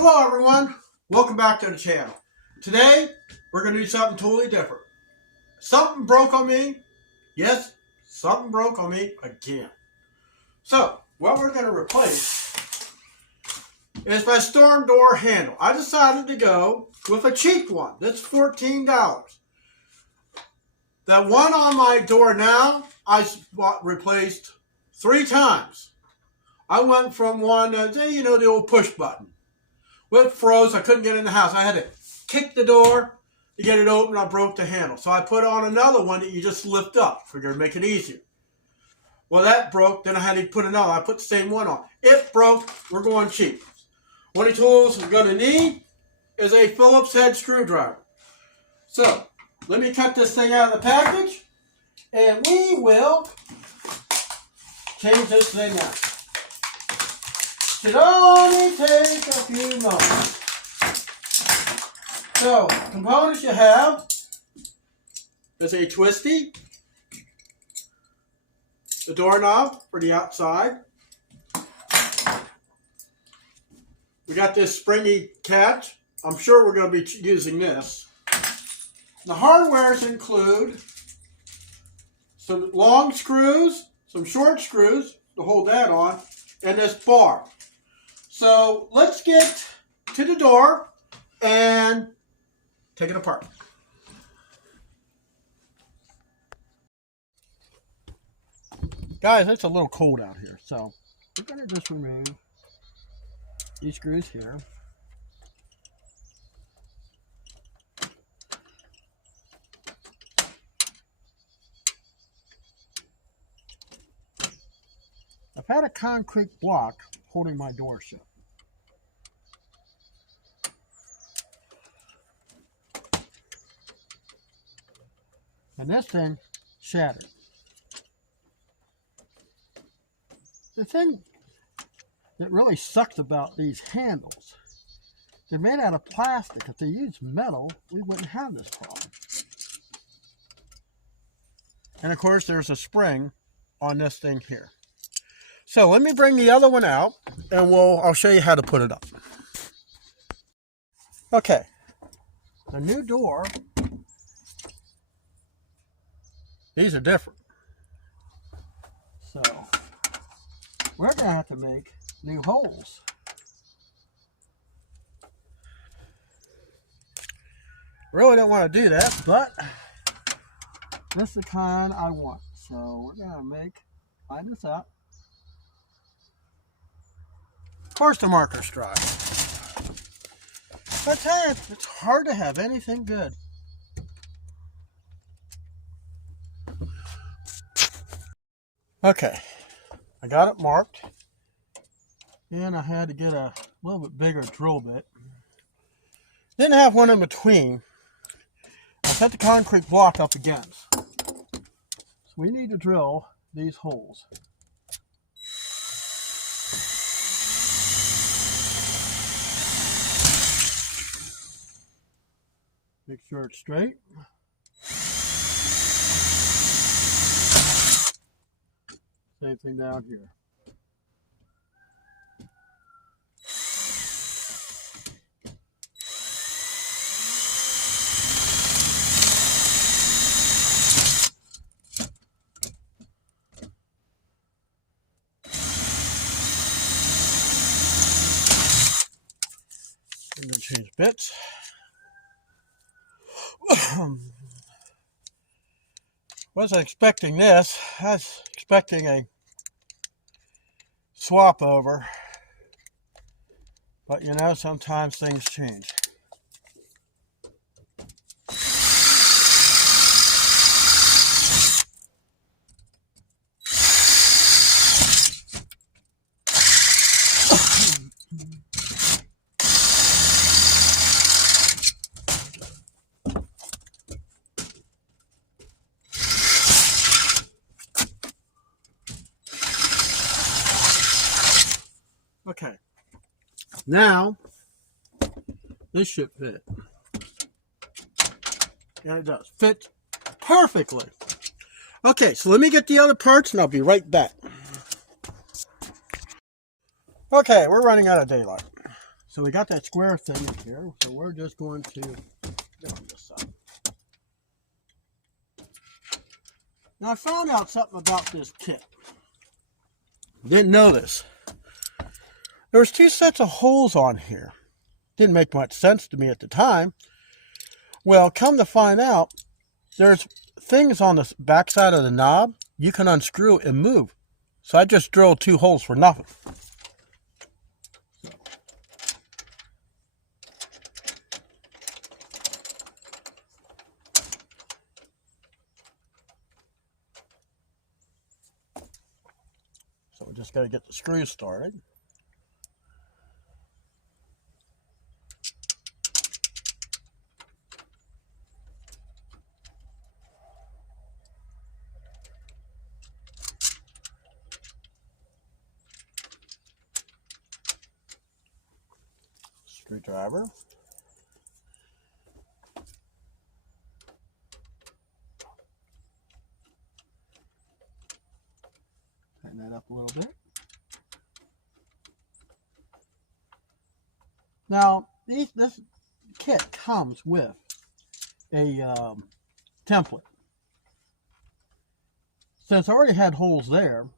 Hello everyone, welcome back to the channel. Today we're going to do something totally different. Something broke on me. Yes, something broke on me again. So what we're going to replace is my storm door handle. I decided to go with a cheap one. That's $14. That one on my door now I replaced 3 times. I went from one, the old push button. When it froze, I couldn't get in the house. I had to kick the door to get it open. I broke the handle. So I put on another one that you just lift up. Figured to make it easier. Well, that broke. Then I had to put another. I put the same one on. It broke. We're going cheap. One of the tools we're going to need is a Phillips head screwdriver. So let me cut this thing out of the package. And we will change this thing out. Should only take a few moments. So, components you have is a twisty, the doorknob for the outside. We got this springy catch. I'm sure we're going to be using this. The hardwares include some long screws, some short screws to hold that on, and this bar. So let's get to the door and take it apart. Guys, it's a little cold out here, so we're going to just remove these screws here. I've had a concrete block holding my door shut. And this thing shattered. The thing that really sucks about these handles, they're made out of plastic. If they used metal, we wouldn't have this problem. And of course, there's a spring on this thing here. So let me bring the other one out, and I'll show you how to put it up. Okay, the new door. These are different. So we're going to have to make new holes. Really don't want to do that, but this is the kind I want. So we're going to line this up. Of course the marker's dry. But I tell you, it's hard to have anything good. Okay, I got it marked, and I had to get a little bit bigger drill bit. Didn't have one in between. I set the concrete block up against. So we need to drill these holes. Make sure it's straight. Same thing down here. I'm going to change bits. Wasn't expecting this. I was expecting a swap over, but you know, sometimes things change. Okay, now this should fit. And it does. Fits perfectly. Okay, so let me get the other parts and I'll be right back. Okay, we're running out of daylight. So we got that square thing in here. So we're just going to get on this side. Now I found out something about this kit. Didn't know this. There's two sets of holes on here. Didn't make much sense to me at the time. Well, come to find out, there's things on the back side of the knob you can unscrew and move. So I just drilled two holes for nothing. So we just got to get the screws started. Screwdriver. Tighten that up a little bit. Now, this kit comes with a template. Since I already had holes there,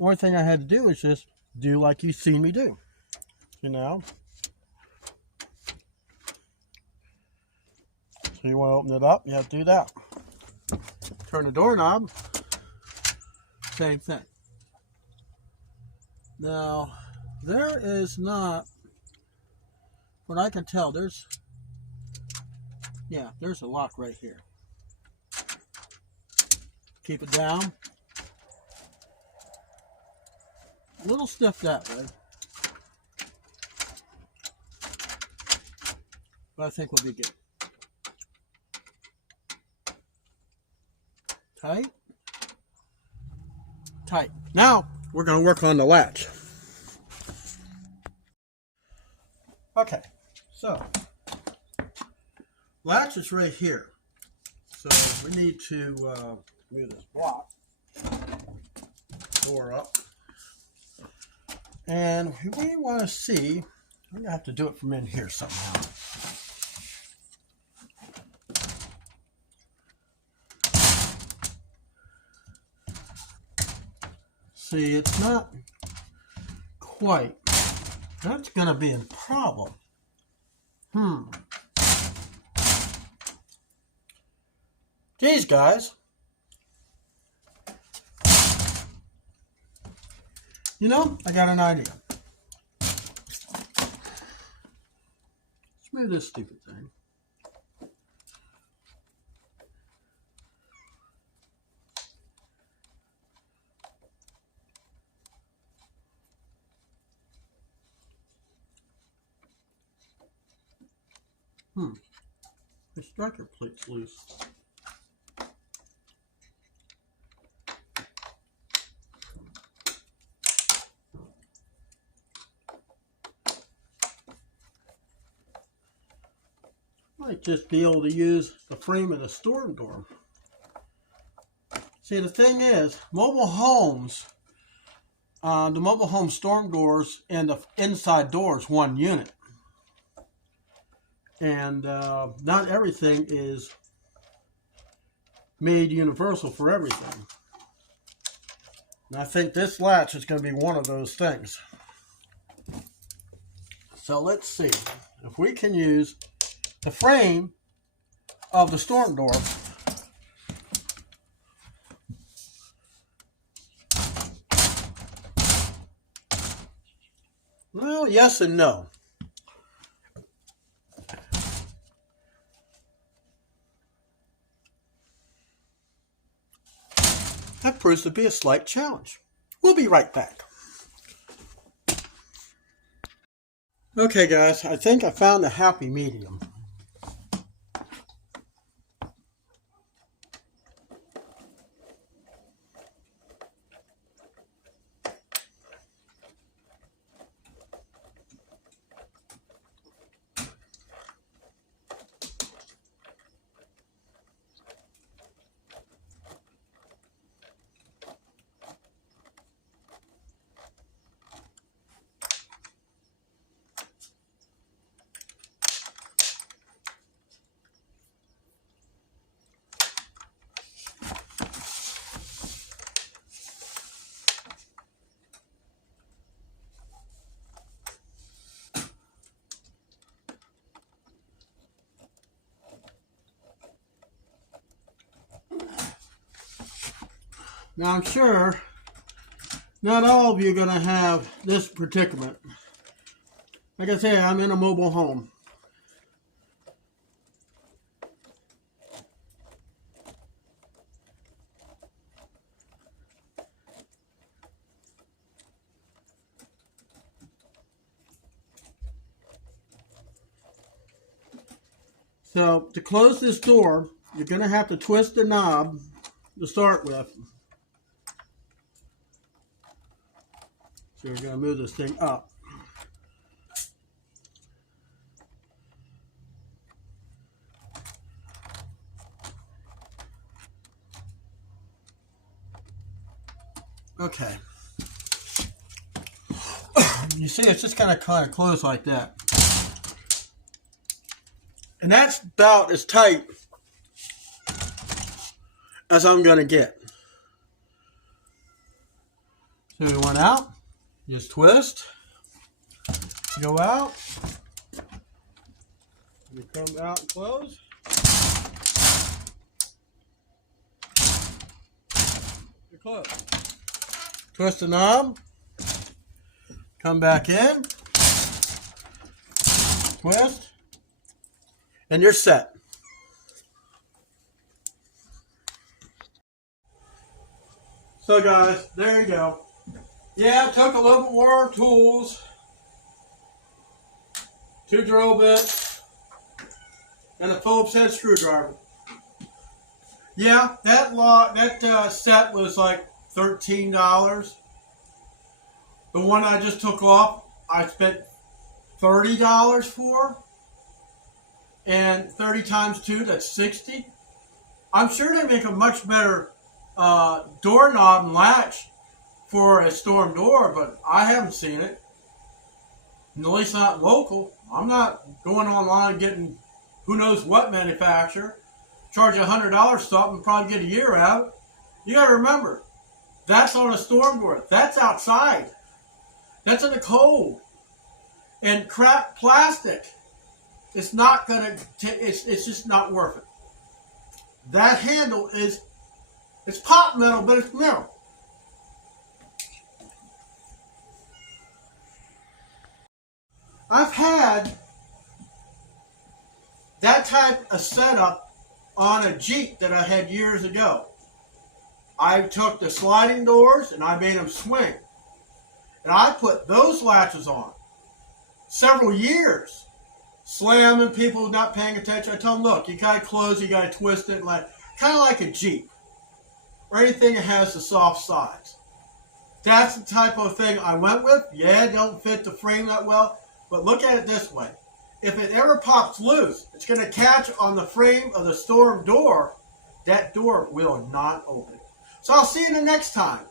only thing I had to do is just do like you've seen me do. You know? So you want to open it up, you have to do that. Turn the doorknob, same thing. Now, there is not, what I can tell, there's a lock right here. Keep it down. A little stiff that way. But I think we'll be good. Tight. Tight. Now, we're going to work on the latch. Okay, so latch is right here. So we need to move this block door up. And we want to see, we're going to have to do it from in here somehow. See, it's not quite. That's going to be a problem. Geez, guys. You know, I got an idea. Let's move this stupid thing. The striker plate's loose. Might just be able to use the frame of the storm door. See, the thing is, mobile homes, the mobile home storm doors and the inside doors, one unit. And not everything is made universal for everything. And I think this latch is going to be one of those things. So let's see if we can use the frame of the storm door. Well, yes and no. That proves to be a slight challenge. We'll be right back. Okay, guys, I think I found the happy medium. Now I'm sure not all of you are going to have this predicament. Like I say, I'm in a mobile home. So to close this door, you're going to have to twist the knob to start with. So you're going to move this thing up. Okay. You see, it's just kind of closed like that. And that's about as tight as I'm going to get. So we went out, just twist, go out, you come out and close. You're closed. Twist the knob, come back in, twist, and you're set. So guys, there you go. Yeah, it took a little bit more tools, 2 drill bits, and a Phillips head screwdriver. Yeah, that set was like $13. The one I just took off, I spent $30 for, and 30 times 2, that's 60. I'm sure they make a much better doorknob and latch for a storm door, but I haven't seen it. And at least not local. I'm not going online and getting who knows what manufacturer. Charge $100 something and probably get a year out. You got to remember, that's on a storm door. That's outside. That's in the cold. And crap plastic. It's not gonna. It's just not worth it. That handle it's pot metal, but it's metal. I've had that type of setup on a Jeep that I had years ago. I took the sliding doors and I made them swing. And I put those latches on several years, slamming people not paying attention. I tell them, look, you got to close, you got to twist it, kind of like a Jeep or anything that has the soft sides. That's the type of thing I went with. Yeah, it don't fit the frame that well, but look at it this way. If it ever pops loose, it's going to catch on the frame of the storm door. That door will not open. So I'll see you the next time.